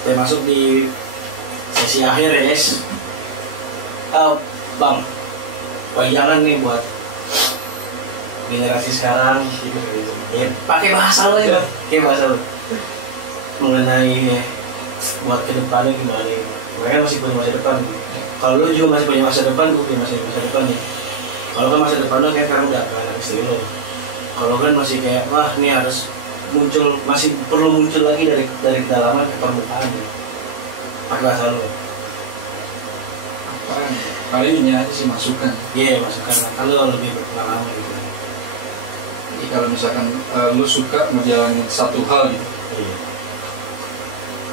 Kita masuk di sesi akhir ya guys. Bang, jangan nih buat generasi sekarang ya, pakai bahasa lo ya, pakai bahasa lo mengenai buat kedepannya gimana nih. Mereka masih punya masa depan. Kalau lo juga masih punya masa depan, gue punya masa depan nih. Kalau kan masa depan lo kayak sekarang udah anak istri lo. Kalau kan masih kayak wah ini harus muncul, masih perlu muncul lagi dari kedalaman ke permukaan nih. Pakai bahasa lo. Apaan? Paling ini aja sih masukan. Iya, masukan. Kalau lebih berpengalaman gitu. Jadi kalau misalkan lu suka ngejalanin satu hal gitu, Iya.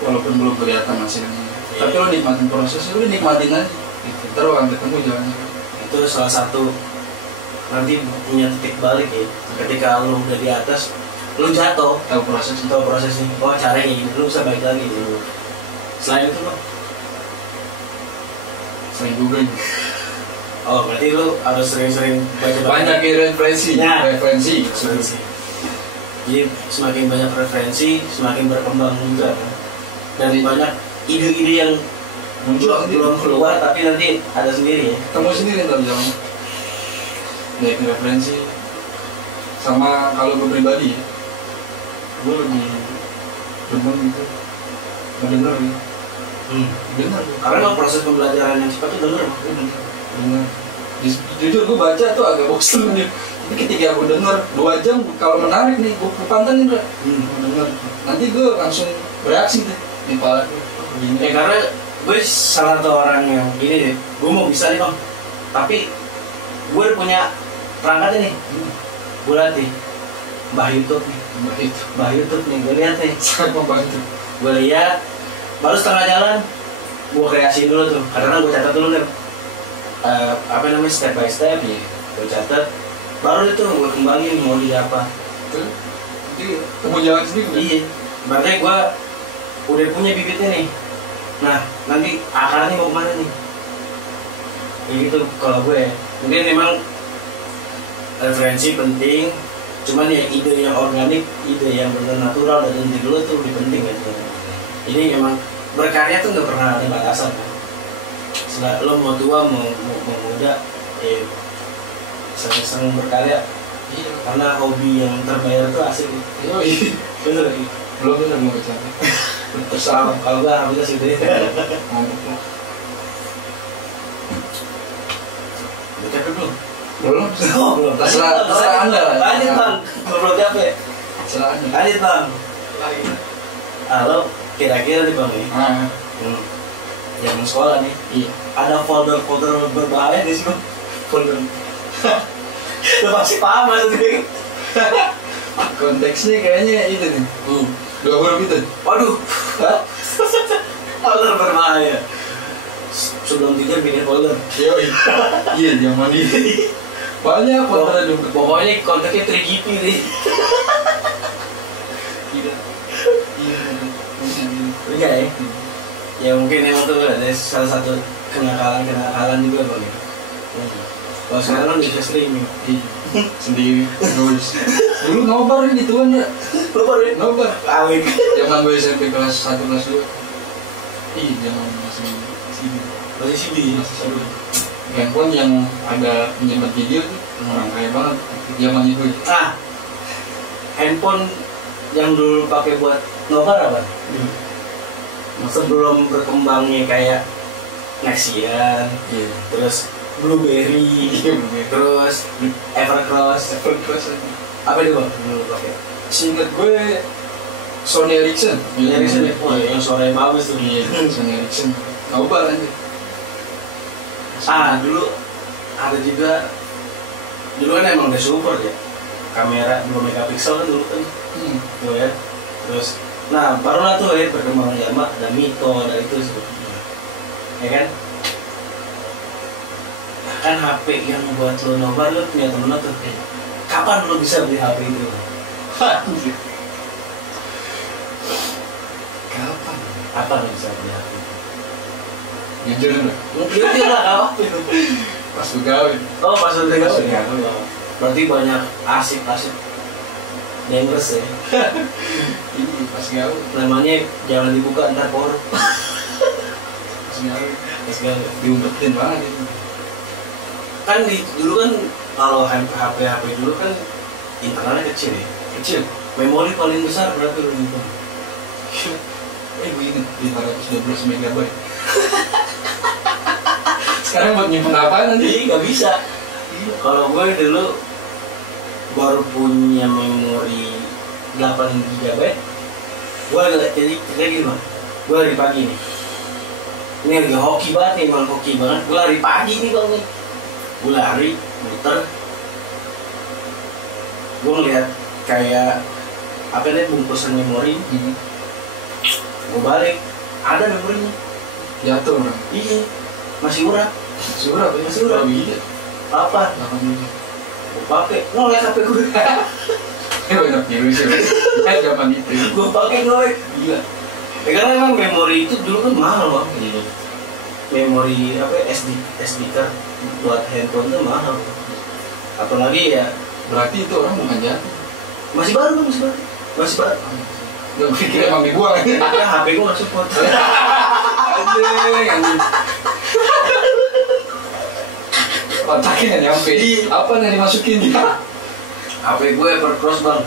walaupun belum kelihatan hasilnya, Iya. tapi lo nikmatin prosesnya, lo nikmatin aja. Gitu. Terus akan ketemu jalannya. Itu salah satu nanti punya titik balik ya. Ketika lu udah di atas, lu jatuh, Tahu prosesnya. oh caranya gini, lu bisa balik lagi gitu. Selain itu lo, Sering juga nih. oh berarti lu harus sering-sering baca Banyak referensi. Jadi semakin banyak referensi, semakin berkembang juga. Dan banyak ide-ide yang Muncul belum keluar tapi nanti ada sendiri ya. Kamu sendiri ntar jalan. Banyak referensi. Sama kalau gue pribadi ya, gue lebih demen gitu, ngedenger gitu. Bener. Karena proses pembelajaran yang cepat itu bener. Bener. Jujur gue baca tuh agak bosan nih. Tapi ketika gue denger 2 jam, kalau menarik nih, gue pantengin gue denger. Nanti gue langsung bereaksi deh di kepala gue. Ya karena gue salah satu orang yang gini deh, gue mau bisa nih bang, tapi gue udah punya perangkatnya nih. Gue latih Mbah YouTube nih, gue lihat nih, sangat membantu. gue lihat baru setengah jalan gue kreasiin dulu tuh, karena gue catat dulu kan step by step ya, gue catat baru itu gue kembangin mau jadi apa. Jadi kamu jalan sendiri kan? Iya, berarti gue udah punya bibitnya nih. Nah nanti akarnya mau kemana nih, ya gitu. Kalau gue mungkin memang referensi penting, cuman ya ide yang organik, ide yang benar natural dari diri lo tuh lebih penting kan. Jadi emang berkarya tuh nggak pernah ada batasan kan. Lo mau tua mau muda, seneng berkarya. Iya. Karena hobi yang terbayar tuh asik. Bener lagi. Belum mau kecapai. Terserah kalau gue alhamdulillah sih deh. Udah capek belum? Belum. Belum. Terserah Anda lah. Lanjut bang, belum capek. Terserah Anda. Lanjut bang. Halo, kira-kira nih bang nih. Zaman sekolah nih. Iya. Ada folder berbahaya di sini. Folder. Lo pasti paham maksudnya. Konteksnya kayaknya itu nih. 2 huruf itu. Waduh. Folder berbahaya. Sebelum tidur bikin folder. Iya, zaman ini. Banyak folder juga. Pokoknya kontaknya 3GP nih. Iya. Enggak ya? Ya mungkin emang tuh ada salah satu kenakalan juga bang ya. Kalau sekarang kan bisa streaming. Sendiri terus. Dulu nobar ini tuan ya. Nobar. Awik. Zaman gue SMP kelas 1 kelas 2. Zaman masih sini. Masih CD. Handphone yang ada menyimpan video tuh orang kaya banget. Zaman itu. Handphone yang dulu pakai buat nobar apa? Sebelum berkembangnya kayak Nexian, terus Blueberry, terus Evercross. Apa itu bang? Dulu pakai. Seinget gue Sony Ericsson. Ericsson ya? Oh yang suaranya bagus tuh. Sony Ericsson. Nobar aja. Dulu ada juga. Dulu kan emang udah super ya. Kamera 2 megapiksel kan dulu kan. Tuh ya. Terus nah barulah tuh ya berkembang zaman, ada Mito, ada itu sebetulnya. Ya kan? Kan HP yang buat lo nobar, lo punya temen lo tuh. Kapan lo bisa beli HP itu? Kapan lo bisa beli HP itu? Jujur deh. Jujur lah, apa itu? Pas gue gawe. Oh pas udah gawe. Berarti banyak asik. dangerous ya. Ini pas gaul. Namanya jangan dibuka ntar korup. Pas gaul. Pas gaul. Diumpetin banget itu. Kan dulu kan kalau HP dulu kan internalnya kecil ya. Kecil. Memori paling besar berapa lu gitu? Gue inget 512 MB. Sekarang buat nyimpen apa nanti? Nggak bisa. Kalau gue dulu baru punya memori 8 GB, gue jadi gini mah, gue lari pagi nih. Ini lagi hoki banget nih, emang hoki banget. Gue lari pagi nih bang nih. Gue lari, muter. Gue ngeliat kayak apa nih bungkusan memori. Gue balik, ada memorinya. Jatuh orang. Iya, masih murah. Surat ya? Masih murah. Apa? 8 GB. Gue pakai, nolak HP gue. Banyak nyewa sih. Zaman itu. Gue pakai nolak. Gila. Ya, karena emang memori itu dulu kan mahal bang. Iya. Memori apa SD card buat handphone itu mahal. Apalagi ya Berarti itu orang bukan jatuh. masih baru bang, masih baru. Gak pikir emang dibuang aja. Ya HP gue nggak support. Anjing. Otaknya nggak nyampe. Apa yang dimasukin dia? HP gue Evercross bang,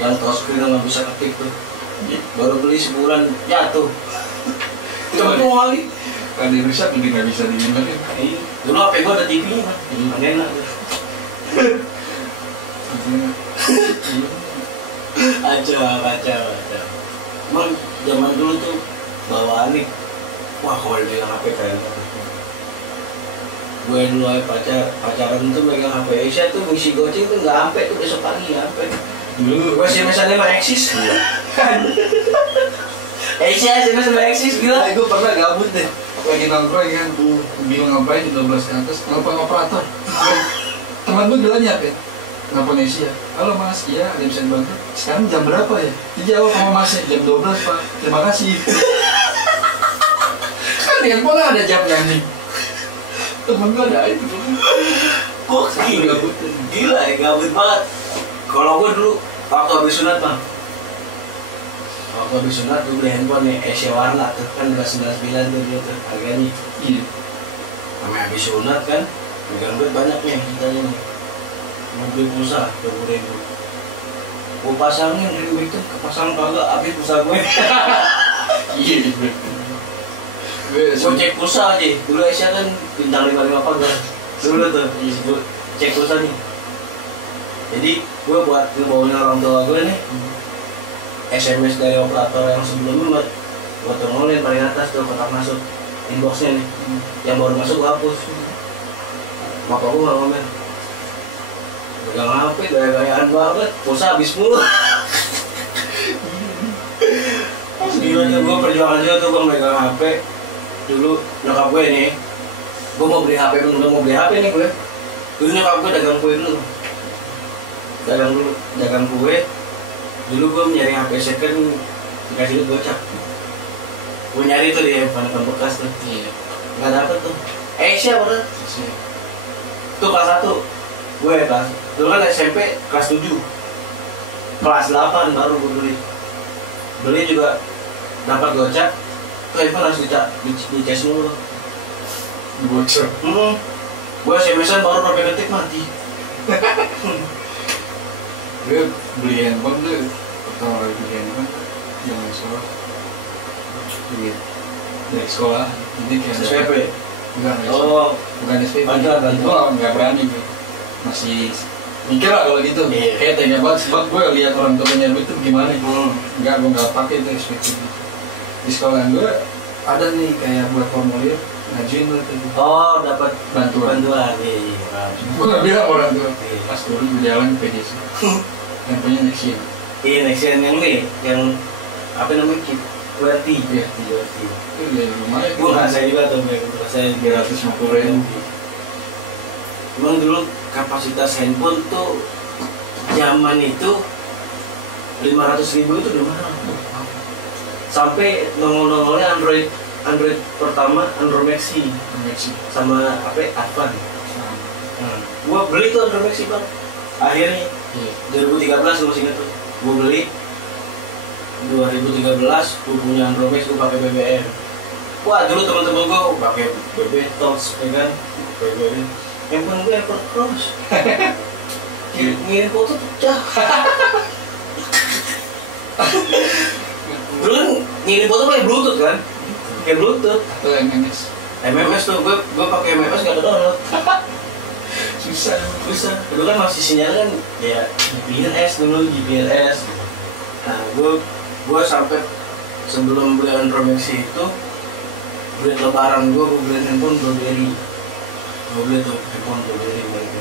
yang touchscreen nggak bisa ketik tuh. Baru beli sebulan jatuh. Coba tuh kali. Kalau dirusak jadi nggak bisa dimainin. Dulu HP gue ada TV-nya bang, nggak enak. Aja. Emang zaman dulu tuh bawaan nih, wah kalau dibilang HP kayak gue dulu aja pacaran tuh megang HP Asia tuh ngisi goceng tuh nggak sampai tuh besok pagi ya sampai dulu gue SMS-annya mah eksis. Asia SMS mah eksis gila. Gue pernah gabut deh lagi nongkrong kan, bingung ngapain di 12 ke atas, nelfon operator. Teman gue bilangnya apa? Nelfon Asia. Halo mas, iya ada yang bisa dibantu. Sekarang jam berapa ya? Dijawab sama masnya jam 12 pak. Terima kasih. Kan di handphone ada jamnya nih. Temen gue ada itu. Kok gila ya, gabut banget. Kalau gue dulu waktu habis sunat bang, gue beli handphone nih Asia warna tuh kan udah 99 tuh dia tuh harganya. Iya. Sampai habis sunat kan, megang duit banyak nih ceritanya nih. Mau beli pulsa 20.000. Gue pasangin dari itu kepasang kagak habis pulsa gue. Iya. Gue cek pulsa aja, dulu Asia kan bintang 55 pagar. Dulu tuh, gue cek pulsa nih. Jadi gue buat ngebawain orang tua gue nih, SMS dari operator yang sebelumnya buat tongolin paling atas tuh kotak masuk inboxnya nih, yang baru masuk gue hapus. Maka gue nggak ngomel, pegang HP gaya-gayaan banget, pulsa habis mulu. Gila tuh gue perjuangan juga tuh gue megang HP. Dulu nyokap gue nih, gue mau beli HP nih gue. Dulu nyokap gue dagang kue dulu. Dagang kue. Dulu gue nyari HP second dikasih duit gocap. Gue nyari tuh di handphone bekas tuh. Iya. Nggak dapet tuh. Siapa tuh kelas 1. Gue kelas. Dulu kan SMP kelas 7. Kelas 8 baru gue beli. Beli juga dapat gocap. Tuh handphone harus dicas dulu. Bocor. Gue SMS-an baru berapa detik mati. Gue beli handphone tuh pertama kali beli handphone jangan sekolah. Iya. Dari sekolah. Jadi kayak SPP. Enggak. Oh, bukan SPP. bantuan. Gue nggak berani gue. Masih mikir lah kalau gitu. Iya. Kayak tega banget sebab gue lihat orang tua punya duit tuh gimana. Enggak, gue nggak pakai itu SPP. Di sekolah gue ada nih kayak buat formulir ngajuin tuh. Oh, dapat bantuan. Iya. Gue nggak bilang orang tua. Pas turun di jalan ke PDC. Handphonenya Nexian. Iya, Nexian yang nih, yang apa namanya Kip? QWERTY. Iya. Itu ya lumayan. Gue ngerasain juga tuh, ngerasain 350.000. Emang dulu kapasitas handphone tuh zaman itu 500.000 itu udah mahal. Sampai nongol-nongolnya Android pertama Android Maxi sama apa Advan. Gua beli tuh Android Maxi bang. Akhirnya 2013 lu masih ingat tuh. gue beli 2013 gue punya Android, gue pakai BBM. Wah dulu teman-teman gue pakai BB Tots ya kan, BBM. Handphone gue Evercross. Ngirim foto pecah. Dulu kan ngirim foto pakai Bluetooth kan, pakai Bluetooth atau MMS. MMS tuh gue pakai MMS nggak ada download. Susah. Dulu kan masih sinyal kan ya GPRS dulu, GPRS. Nah gue sampai sebelum beli Android Maxi itu duit lebaran gue beli handphone BlackBerry. Gue beli tuh handphone BlackBerry mereka.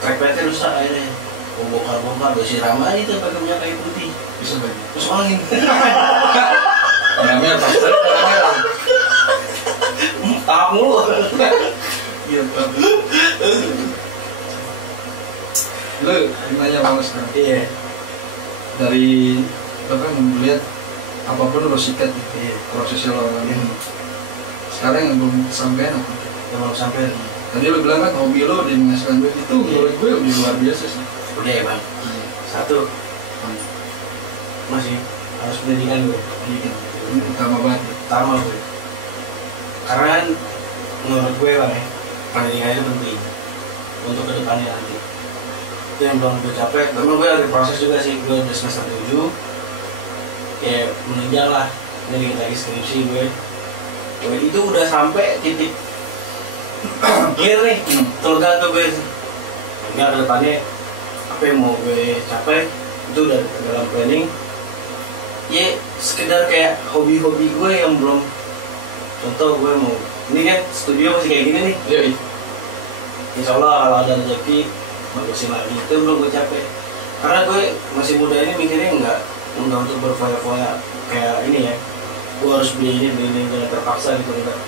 Trackpadnya rusak akhirnya. Gue bongkar udah siram aja tuh pakai minyak kayu putih. Bisa banget. Terus angin. Namanya pasti namanya. Tahap mulu. Iya Pak. Lu nanya mau sekarang. Iya. Dari apa melihat apapun lo sikat Iya. prosesnya lo ini. Sekarang yang belum sampai apa? Yang belum sampai. Tadi lo bilang kan hobi lo di menghasilkan duit itu menurut gue udah luar biasa sih. Udah ya bang. Satu masih harus pendidikan gue. Pendidikan. Ini utama banget. Utama gue. Karena kan menurut gue bang ya, pendidikan itu penting untuk kedepannya nanti. Itu yang belum gue capai. Memang gue ada proses juga sih. Gue udah semester 7 kayak menunjang lah. Ini dikit lagi skripsi gue. Itu udah sampai titik clear nih, terlegat tuh gue. Enggak ke depannya apa yang mau gue capai itu udah dalam planning. Ya sekedar kayak hobi-hobi gue yang belum. Contoh gue mau ini kan studio masih kayak gini nih. Iya. Insya Allah kalau ada rezeki bagusin lagi, itu belum gue capek. Karena gue masih muda ini mikirnya enggak untuk berfoya-foya kayak ini ya. Gue harus beli ini jangan terpaksa gitu enggak.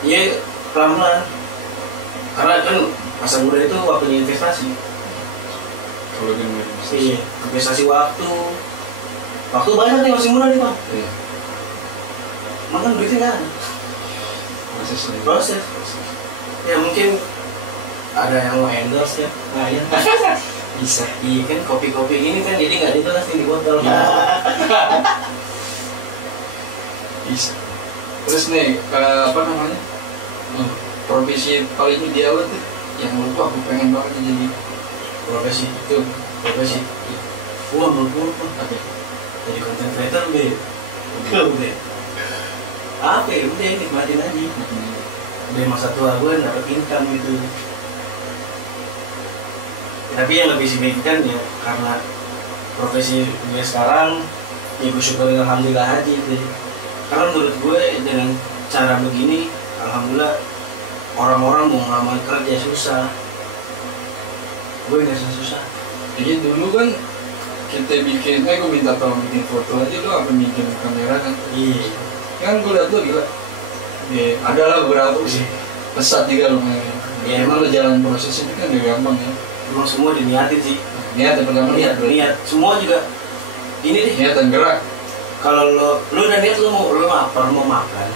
Iya pelan-pelan. Karena kan masa muda itu waktunya investasi. Kalau gini Iya, investasi waktu. Waktu banyak nih masih muda nih bang. Iya. Makan duitnya nggak ada. Proses. Ya mungkin ada yang mau endorse ya, nah ya. Bisa. Iya kan kopi-kopi ini kan jadi nggak dibahas nih di botol. Bisa. Terus nih apa namanya profesi paling ideal tuh yang menurut aku pengen banget jadi Profesi itu profesi. Gua menurut gua apa? Jadi content creator udah. Apa ya udah nikmatin aja. Udah masa tua gue dapet income gitu. Tapi yang lebih signifikan ya karena profesi gue sekarang ya gue syukurin alhamdulillah aja gitu. Karena menurut gue dengan cara begini alhamdulillah orang-orang mau ngelamar kerja susah. Gue nggak susah. Jadi dulu kan kita bikin, gue minta tolong bikin foto aja lo apa bikin kamera kan? Iya. Kan gue liat lo gila. Ya, ada lah beberapa sih. Pesat juga lo mainnya. Ya emang lo jalan proses itu kan gak gampang ya. Emang semua diniatin sih. Niat yang pertama Niat. Semua juga ini deh. Niat dan gerak. Kalau lo udah niat lo mau lapar mau makan,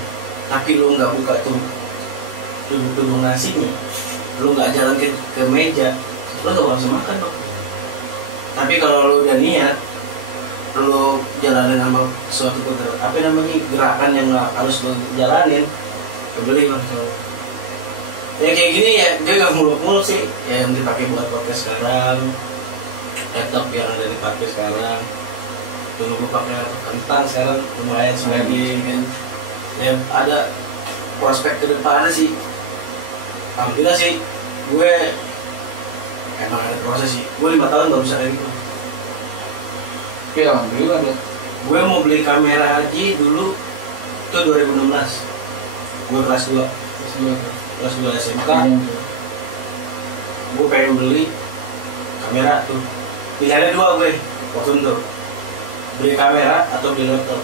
tapi lo nggak buka tuh nasinya, lo nggak jalan ke meja, lo nggak bisa makan dong. Tapi kalau lo udah niat, lo jalanin sama suatu apa namanya gerakan yang harus lo jalanin, beli bang. Ya kayak gini ya, dia nggak muluk-muluk sih. Ya yang dipakai buat podcast sekarang, laptop yang ada dipakai sekarang. Dulu gue pakai kentang, sekarang lumayan sebagai kan. Ya ada prospek ke depannya sih. Alhamdulillah sih, gue emang ada proses sih. Gue 5 tahun baru bisa kayak gitu. Oke, alhamdulillah deh. Gue mau beli kamera haji dulu itu 2016. Gue kelas 2 SMK. Gue pengen beli kamera tuh. Pilihannya 2 gue waktu itu. Beli kamera atau beli laptop.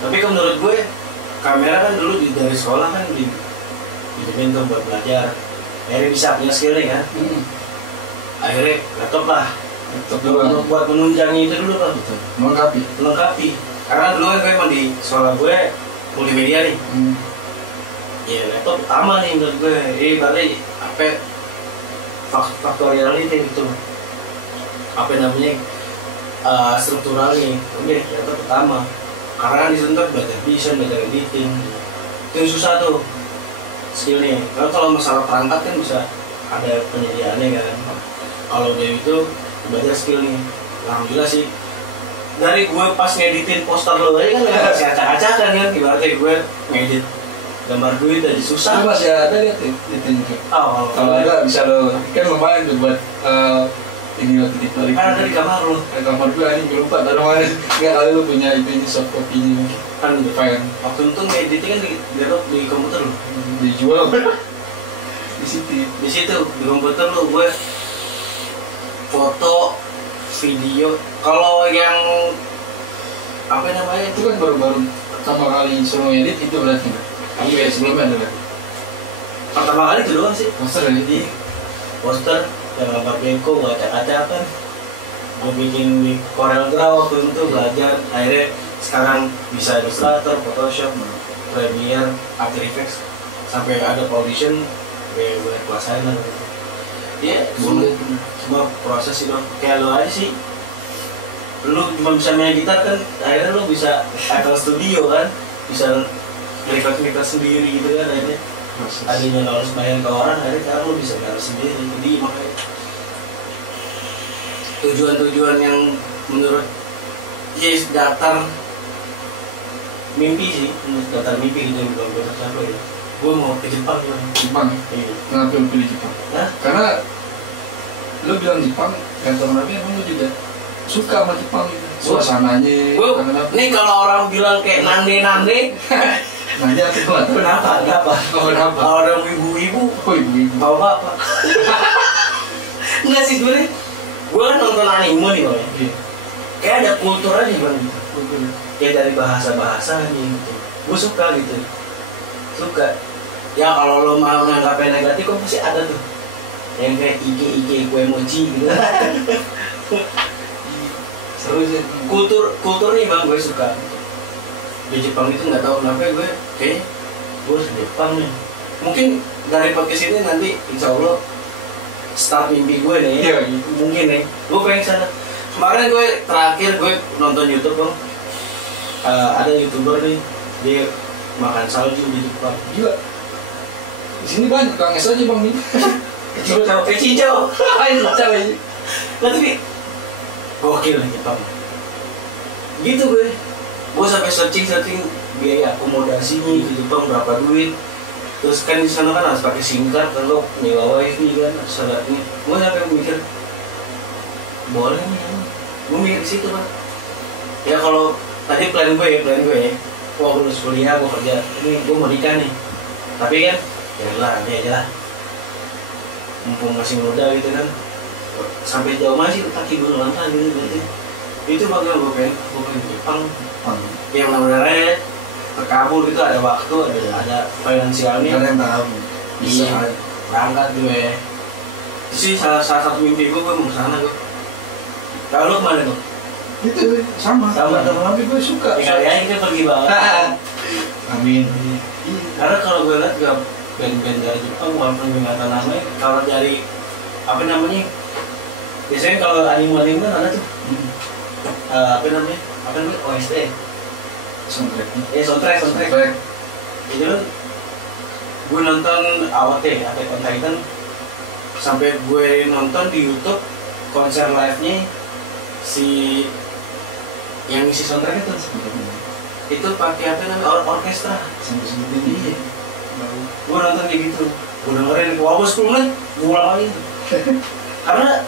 Tapi kan menurut gue kamera kan dulu dari sekolah kan dijamin tuh buat belajar. Akhirnya bisa punya skill nih kan. Akhirnya laptop lah. Buat menunjangi itu dulu kan. Melengkapi. Karena dulu kan gue emang di sekolah gue multimedia nih. Ya laptop utama nih menurut gue. Berarti apa faktoriality gitu. Apa namanya struktural nih, udah ternyata pertama karena di situ belajar desain, belajar editing, itu yang susah tuh skillnya. Kalau masalah perangkat kan bisa ada penyediaannya kan. Kalau udah itu belajar skill nih, alhamdulillah sih. Dari gue pas ngeditin poster lo aja kan masih acak-acakan kan, ibaratnya gue ngedit gambar gue tadi susah. Itu masih ada lihat editing. Oh, kalau ada bisa lo kan lumayan tuh buat ini lo titik balik. Kan ada di kamar lo. Di kamar gue ini gue lupa taruh mana. Nggak kali lo punya ini soft copy-nya Kan file. waktu itu ngediting kan di komputer lo. Dijual. Di situ. Di situ di komputer lo gue foto, video. Kalau yang apa namanya Itu kan baru-baru pertama kali suruh edit itu berarti nggak? Iya, sebelumnya ada lagi. pertama kali itu doang sih. Poster ya? Jadi poster yang gambar beko gue acak-acakan. Gue bikin di Corel Draw waktu itu belajar. Akhirnya sekarang bisa Illustrator, Photoshop, Premiere, After Effects, sampai ada Audition, gue kuasain lah gitu. Ya, semua proses itu kayak lo aja sih. Lu cuma bisa main gitar kan, akhirnya lu bisa FL Studio kan, bisa record sendiri gitu kan. Akhirnya tadinya lo harus bayar ke orang, akhirnya sekarang lu bisa bayar sendiri. Jadi makanya tujuan-tujuan yang menurut yes datar mimpi sih, menurut datar mimpi gitu yang belum gue tercapai ya. Gue mau ke Jepang kan. Jepang? Iya. Kenapa lu pilih Jepang? Hah? Karena lu bilang Jepang, gak tau kenapa emang lu juga suka sama Jepang gitu. Suasananya, nih kalau orang bilang kayak nande nanya aku gak tau kenapa? Oh kenapa? Kalau orang ibu-ibu Oh ibu-ibu mau apa? Enggak sih sebenernya. Gue kan nonton anime nih bang. Iya. Kayak ada kultur aja bang gitu. Kayak dari bahasa-bahasanya gitu. Gue suka gitu. Suka. Ya kalau lo mau nganggapnya negatif kok pasti ada tuh. Yang kayak ike kue mochi gitu. Seru sih. Kulturnya bang gue suka. Di Jepang itu nggak tahu kenapa gue kayak gue harus di Jepang nih. Mungkin dari podcast ini nanti insya Allah start mimpi gue nih. Iya. Mungkin nih. Gue pengen sana. Kemarin gue terakhir gue nonton YouTube bang. Ada YouTuber nih dia makan salju di Jepang. Gila. Di sini banyak kang es aja bang nih. Kecicau. Ayo cewek. Tapi gokil nih Jepang. Gitu gue sampai searching biaya akomodasinya di Jepang berapa duit. Terus kan di sana kan harus pakai SIM card kalau nyewa wifi kan harus ada ini. Gue sampai mikir boleh nih, gue mikir di situ kan. Ya kalau tadi plan gue ya, wah gue lulus kuliah, gue kerja, ini gue mau nikah nih. Tapi kan, ya lah nanti aja lah. Mumpung masih muda gitu kan. Sampai jauh masih kaki gue langkah gitu berarti. Itu bagaimana gue pengen di Jepang. Yang benar-benarnya terkabul gitu, ada waktu, ada finansialnya. Ada yang tahu. Bisa berangkat gue. Itu sih salah satu mimpi gue mau kesana gue. Kalau lu kemana tuh? Itu sama tapi gue suka. Ya kali aja kita pergi banget. Amin. Karena kalau gue lihat gak band-band dari Jepang walaupun gue nggak tahu namanya, kalau dari apa namanya? Biasanya kalau anime kan ada tuh. Apa namanya OST soundtrack. Itu kan gue nonton AOT Attack on Titan, sampai gue nonton di YouTube konser live-nya si yang ngisi soundtrack itu pakai apa namanya orkestra sampai seperti ini. Gue nonton kayak gitu, gue dengerin wabah 10 menit gue ulang karena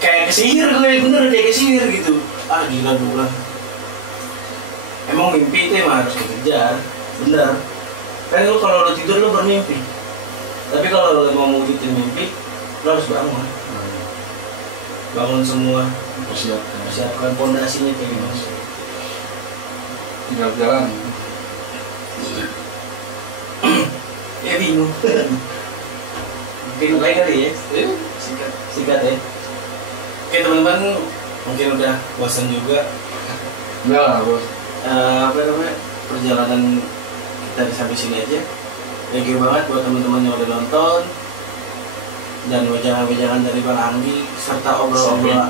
kayak kesihir gue, bener kayak kesihir gitu. Gila gue bilang emang mimpi itu emang harus dikejar, bener kan. Lu kalau lu tidur lu bermimpi, tapi kalau lu mau mewujudin mimpi lu harus bangun semua, persiapkan pondasinya kayak gimana. Tinggal jalan. Ya bingung. Bingung kayak kali ya. Sikat ya. Oke teman-teman, mungkin udah bosan juga. Enggak lah bos. Apa namanya, perjalanan kita sampai sini aja. Thank you banget buat teman-teman yang udah nonton, dan wejangan-wejangan dari Bang Anggi serta obrolan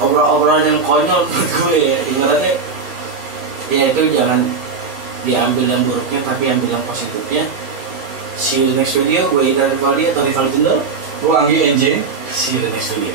obrolan yang konyol menurut gue ya. Ibaratnya ya itu jangan diambil yang buruknya tapi ambil yang positifnya. See you the next video. Gue Ida Rivaldi atau Rival Tinder. Gue Anggi NJ. See you the next video.